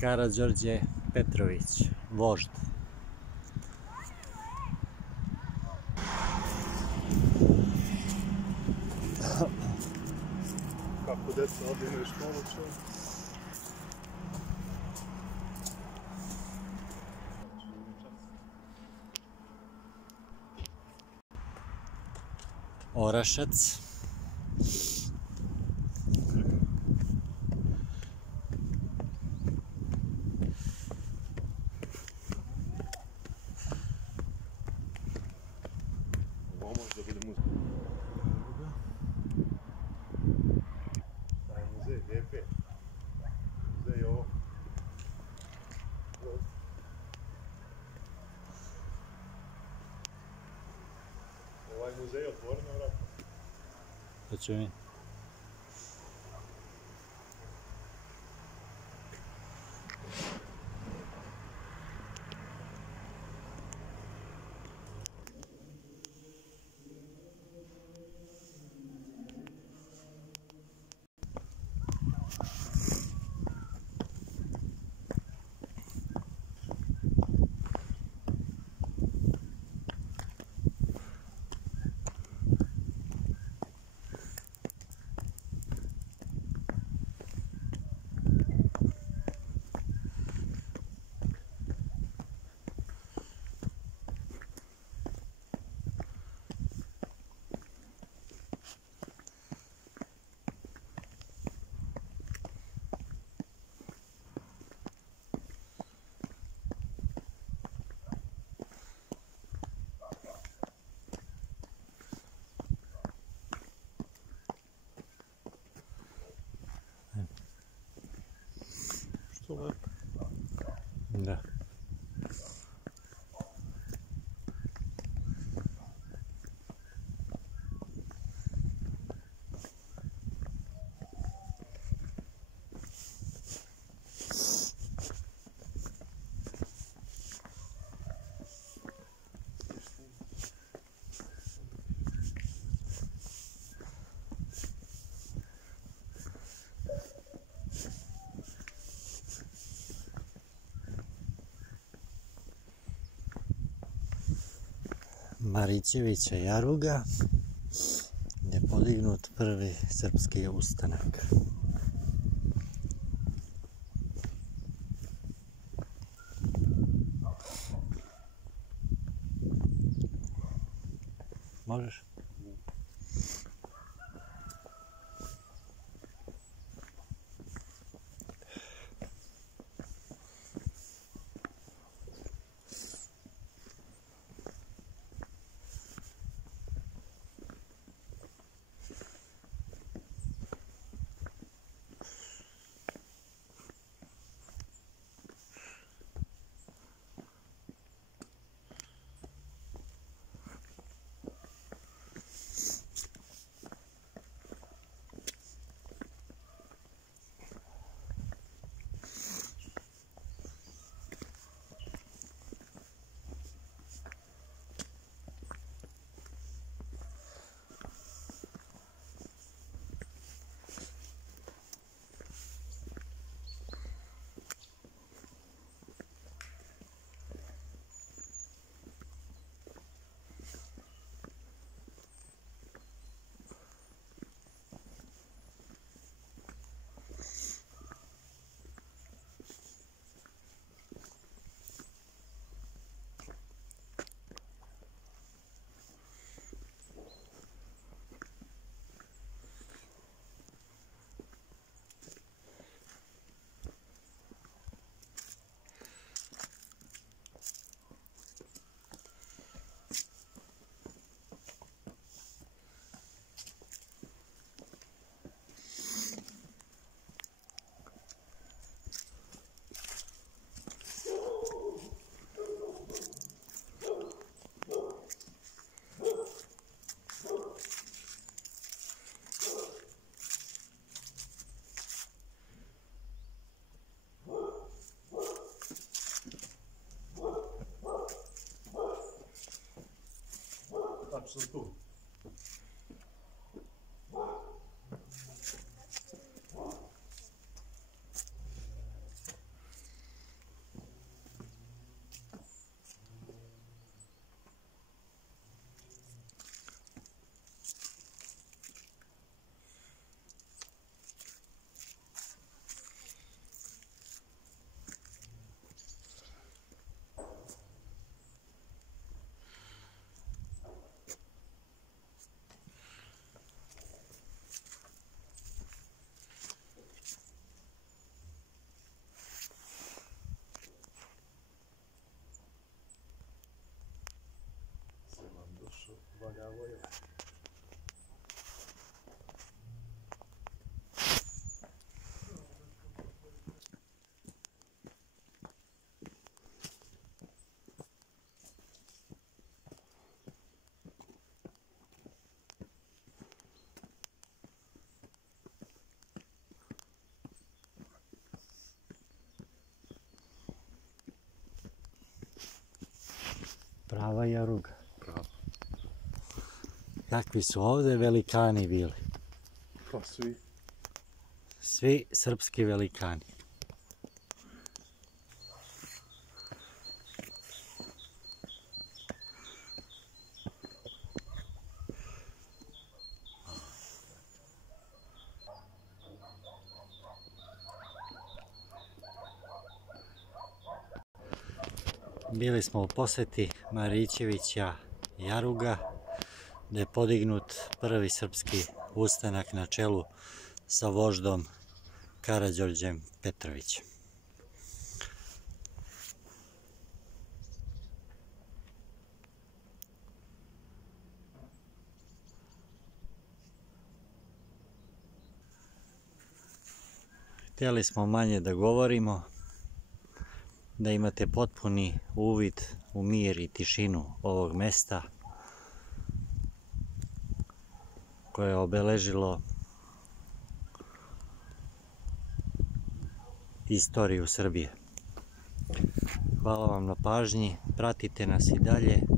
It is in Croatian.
Karađorđe Petrović, vožd. Kako djeca ovdje imaju školu, čujem? Orašac. Ovo može da bude muzej. Taj muzej, lijepe. Muzej je ovo. Ovaj muzej je otvoreno, vrat. To ću mi. Što lepo. Da. Marićevića jaruga je podignut prvi srpski ustanak. Možeš? Tačno tu. Prava jaruga. Pravo. Kakvi su ovdje velikani bili? Pa svi. Svi srpski velikani. Bili smo u posjeti Marićevića jaruga, gdje je podignut prvi srpski ustanak na čelu sa voždom Karađorđem Petrovićem. Htjeli smo manje da govorimo, da imate potpuni uvid u mir i tišinu ovog mesta koje je obeležilo istoriju Srbije. Hvala vam na pažnji, pratite nas i dalje.